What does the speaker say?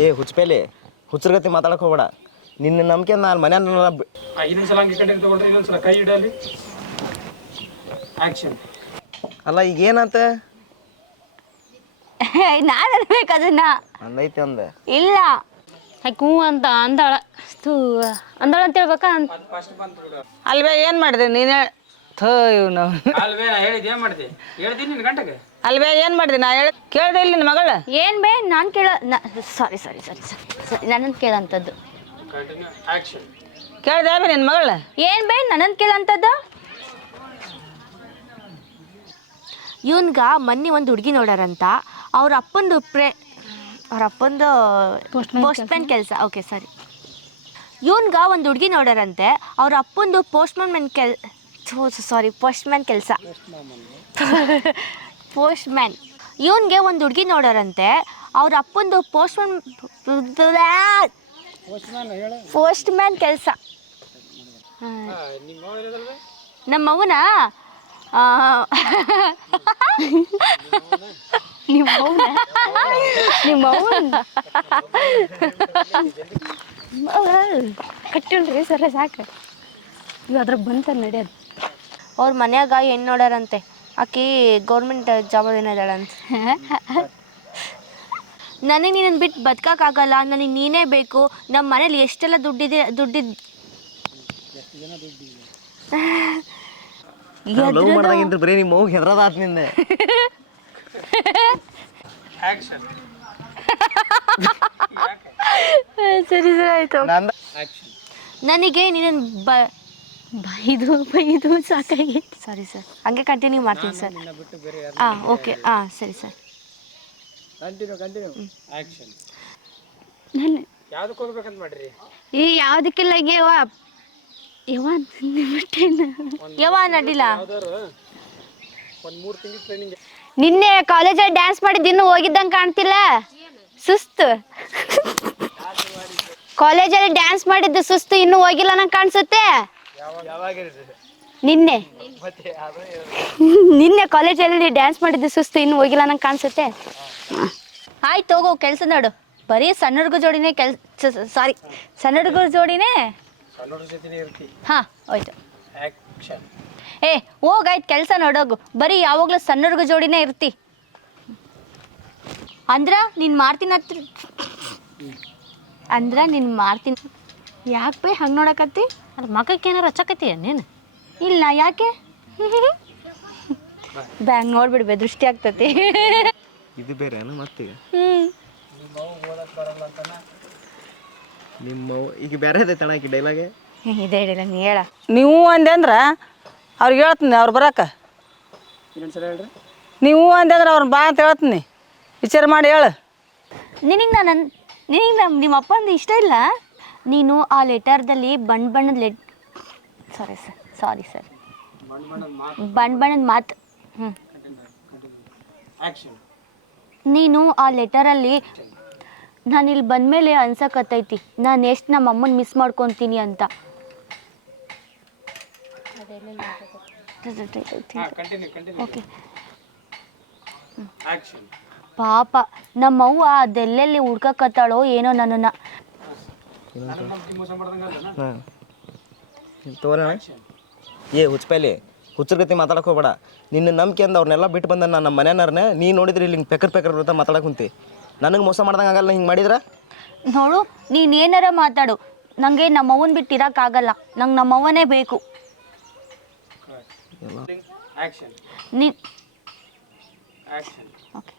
ಏ ಹುಚ್ಚಪೇಲಿ ಹುಚ್ಚರ್ಗತಿ ಮಾತಾಡಕ್ಕೆ ಹೋಗ್ಬೇಡ. ನಿನ್ನ ನಂಬಿಕೆ ನಾನು ಮನ್ಯಾನ ಇನ್ನೊಂದ್ಸಲ ಹಂಗೆ ಕಂಟಿನ್ಯೂ ತಗೊಳ್ರಿ. ಇನ್ನೊಂದ್ಸಲ ಕೈ ಇಡಲಿ. ಆಕ್ಷನ್. ಅಲ್ಲ ಈಗ ಏನಂತ ನಾನು ಅನ್ಬೇಕು ಅದನ್ನ. ಅಂದೈತೆ ಅಂದೆ ಇಲ್ಲ ಹೂ ಅಂತ ಅಂದಾಳ ಅಂದಾಳ ಅಂತ ಹೇಳ್ಬೇಕಾ? ಅಲ್ವೇ ಏನು ಮಾಡಿದೆ ನೀನು? ಥೋ ಇವನು ಅಲ್ವೇ ನಾ ಹೇಳಿದ್ ಏನ್ ಮಾಡಿದೆ? ಹೇಳ್ತೀನಿ ನಿನ್ನ ಗಂಟೆಗೆ. ಅಲ್ವೇ ಏನು ಮಾಡಿದೆ? ನಾ ಹೇಳಿ ಕೇಳ್ದೆ ಇಲ್ಲ ನಿನ್ನ ಮಗಳ? ಏನ್ ಬೇ ನಾನು ಸಾರಿ ಸಾರಿ ಸಾರಿ ಸರಿ ನನ್ನನ್ನು ಕೇಳಂಥದ್ದು. Continue action. ಕೇಳ್ದೆ ಬೇ ನಿನ್ನ ಮಗಳ? ಏನ್ ಬೇ ನನ್ನನ್ನು ಕೇಳಂಥದ್ದು? ಇವನ್ಗ ಮೊನ್ನೆ ಒಂದು ಹುಡುಗಿ ನೋಡ್ಯಾರಂತ. ಅವ್ರ ಅಪ್ಪಂದು ಪೋಸ್ಟ್ಮ್ಯಾನ್ ಕೆಲಸ. ಓಕೆ ಸರಿ. ಇವನ್ಗ ಒಂದು ಹುಡುಗಿ ನೋಡ್ಯಾರಂತೆ. ಅವ್ರ ಅಪ್ಪಂದು ಪೋಸ್ಟ್ಮ್ಯಾನ್ ಕೆಲಸ. ಪೋಸ್ಟ್ಮ್ಯಾನ್. ಇವನ್ಗೆ ಒಂದು ಹುಡುಗಿ ನೋಡ್ಯಾರಂತೆ. ಅವ್ರ ಅಪ್ಪಂದು ಪೋಸ್ಟ್ಮ್ಯಾನ್ ಕೆಲಸ. ನಮ್ಮವನ ಕಟ್ಟಿಲ್ರಿ ಸರ ಸಾಕು. ಇವು ಅದ್ರ ಬಂತ ನಡೆಯೋದು. ಅವ್ರ ಮನ್ಯಾಗ ಹೆಣ್ಣು ನೋಡ್ಯಾರಂತೆ. ಆಕಿ ಗೌರ್ಮೆಂಟ್ ಜಾಬ್ ಏನಿದಾಳಂತ. ನನಗೆ ನೀನನ್ನು ಬಿಟ್ಟು ಬದುಕೋಕ್ಕಾಗಲ್ಲ, ನನಗೆ ನೀನೇ ಬೇಕು. ನಮ್ಮ ಮನೇಲಿ ಎಷ್ಟೆಲ್ಲ ದುಡ್ಡಿದ್ದು ಲವ್ ಮಾಡ್ದಾಗಿಂತ ಬರೀ ನಿಮ್ಮ ಹೋಗಿ ಹೆದ್ರದಾತ್ ನಿಂದೆ. ಆಕ್ಷನ್. ಸರಿ ಸರಿ ಆಯ್ತು. ನನಗೆ ನೀನನ್ನು ಬೈದು ಸಾಕಾಗಿ. ಸಾರಿ ಸರ್, ಹಂಗೆ ಕಂಟಿನ್ಯೂ ಮಾಡ್ತೀನಿ ಸರ್. ಹಾಂ ಓಕೆ. ಹಾಂ ಸರಿ ಸರ್. ಆಕ್ಷನ್. ನಾನು ಯಾವ್ದಕ್ಕೆ ಹೋಗ್ಬೇಕಂತ ಮಾಡ್ರಿ? ಈ ಯಾವುದಕ್ಕೆಲ್ಲ ಯವ ನಡಿಲ್ಲ. ಒಂದು 3 ತಿಂಗಳು ಟ್ರೈನಿಂಗ್. ನಿನ್ನೆ ಕಾಲೇಜಲ್ಲಿ ಡ್ಯಾನ್ಸ್ ಮಾಡಿದ್ದು ಇನ್ನೂ ಹೋಗಿದ್ದಂಗೆ ಕಾಣ್ತಿಲ್ಲ. ಸುಸ್ತು. ಕಾಲೇಜಲ್ಲಿ ಡ್ಯಾನ್ಸ್ ಮಾಡಿದ್ದು ಸುಸ್ತು ಇನ್ನೂ ಹೋಗಿಲ್ಲ ನಂಗೆ ಕಾಣಿಸುತ್ತೆ. ನಿನ್ನೆ ಕಾಲೇಜಲ್ಲಿ ಡ್ಯಾನ್ಸ್ ಮಾಡಿದ್ದು ಸುಸ್ತು ಇನ್ನೂ ಹೋಗಿಲ್ಲ ನಂಗೆ ಕಾಣಿಸುತ್ತೆ. ಆಯ್ತು ಹೋಗೋ ಕೆಲಸ ನೋಡು. ಬರೀ ಸಣ್ಣ ಹುಡುಗ ಜೋಡಿನೇ ಸಣ್ಣ ಹುಡುಗರ ಜೋಡಿನೇ. ಹಾಂ ಹೋಯ್ತು. ಆಕ್ಷನ್. ಹೋಗಾಯ್ತು ಕೆಲಸ ನೋಡೋಗು. ಬರೀ ಯಾವಾಗಲೂ ಸಣ್ಣ ಹುಡುಗ ಜೋಡಿನೇ ಇರ್ತಿ ನೀನು ಮಾಡ್ತೀನಿ. ಯಾಕೆ ಬೈ ಹಂಗೆ ನೋಡಕತ್ತಿ? ಅದು ಮಗಕ್ಕೆ ಏನಾರು ಹಚ್ಚಕತ್ತಿ ನೀನು? ಇಲ್ಲ ಯಾಕೆ? ಬ್ಯಾಂಗ್ ನೋಡ್ಬಿಡ್ಬೇ ದೃಷ್ಟಿ ಆಗ್ತತಿ. ಇದು ಬೇರೆ ಮತ್ತೆ ನಿಮ್ಮ ಈಗ ಬೇರೆ ಇದೆ ತಣಕಿ ಡೈಲಾಗೆ ಇದೇ ಹೇಳಿಲ್ಲ ನೀ ಹೇಳ. ನೀವು ಅಂದೆ ಅಂದ್ರೆ ಅವ್ರಿಗೆ ಹೇಳ್ತೀನಿ ಅವ್ರು ಬರಕ್ಕೆ. ಇನ್ನೊಂದ್ಸಲ ಹೇಳ್ರಿ. ನೀವು ಅಂದೆ ಅಂದ್ರೆ ಅವ್ರನ್ನ ಬಾ ಅಂತ ಹೇಳ್ತೀನಿ. ವಿಚಾರ ಮಾಡಿ ಹೇಳು. ನಿನಗೆ ನಿಮ್ಮ ಅಪ್ಪಂದು ಇಷ್ಟ ಇಲ್ಲ. ನೀನು ಆ ಲೆಟರ್ದಲ್ಲಿ ಬಣ್ಣದ ಸಾರಿ ಸರ್ ಬಣ್ಣದ ಮಾತು. ಆಕ್ಷನ್. ನೀನು ಆ ಲೆಟರಲ್ಲಿ ನಾನು ಇಲ್ಲಿ ಬಂದಮೇಲೆ ಅನ್ಸಕತ್ತೈತಿ ನಾನು ಎಷ್ಟು ನಮ್ಮ ಅಮ್ಮನ ಮಿಸ್ ಮಾಡ್ಕೊತೀನಿ ಅಂತ. ಓಕೆ. ಆಕ್ಷನ್. ಪಾಪ ನಮ್ಮವ್ವ ಅದೆಲ್ಲೆಲ್ಲಿ ಹುಡ್ಕಕತ್ತಾಳೋ ಏನೋ ನನ್ನನ್ನು. ತೋರ ಏ ಹುಚ್ಚಪೇಲಿ ಹುಚ್ಚರ್ಗತಿ ಮಾತಾಡಕ್ಕೆ ಹೋಗ್ಬೇಡ. ನಿನ್ನ ನಂಬಿಕೆ ಅಂದ ಅವ್ರನ್ನೆಲ್ಲ ಬಿಟ್ಟು ಬಂದ ನಾನು ನಮ್ಮ ಮನೆಯವ್ರನ್ನೇ ನೀನು ನೋಡಿದ್ರಿ ಇಲ್ಲಿ ಹಿಂಗೆ ಪೆಕ್ಕರ್ ಬರುತ್ತೆ ಮಾತಾಡಕ್ಕೆ ಕುಂತಿ. ನನಗೆ ಮೋಸ ಮಾಡ್ದಂಗೆ ಆಗಲ್ಲ ಹಿಂಗೆ ಮಾಡಿದ್ರೆ. ನೋಡು ನೀನು ಏನಾರ ಮಾತಾಡು, ನನಗೆ ನಮ್ಮವ್ವನ ಬಿಟ್ಟು ಇರೋಕ್ಕಾಗಲ್ಲ. ನಂಗೆ ನಮ್ಮವ್ವನೇ ಬೇಕು. ಆಕ್ಷನ್. ನೀ ಆಕ್ಷನ್. ಓಕೆ.